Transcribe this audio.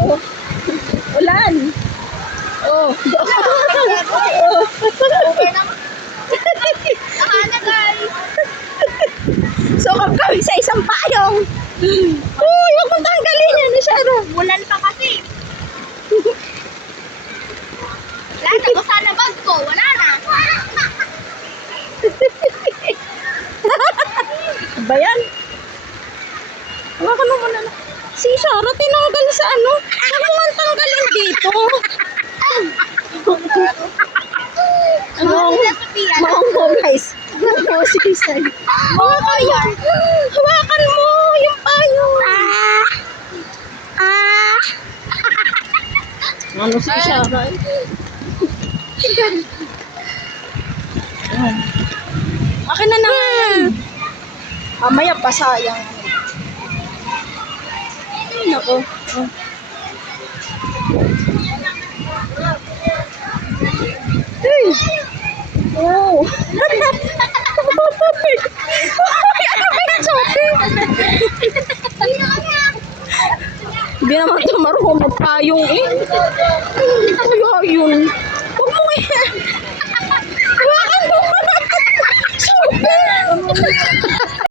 Oh. Ulan. Oh. Oh. So, kami sa isang payong. Uy, huwag mong tanggalin yan, Sharon. Ulan pa kasi. Lahat ako sana bag ko. Wala na. Ba yan? Hawakan mo muna na. Si Shara, tinanggal sa ano? Huwag mo nga tanggalin dito. Maong mo, guys. Maong si Sai. Hawakan mo yung payong. Ano si Shara? Akin na naman. Mamaya pa sayang. Ay, nako. Oh. Hey. Oh. Ano ba yung sote? Hindi naman ito marunong magpayong eh. Kaya yun.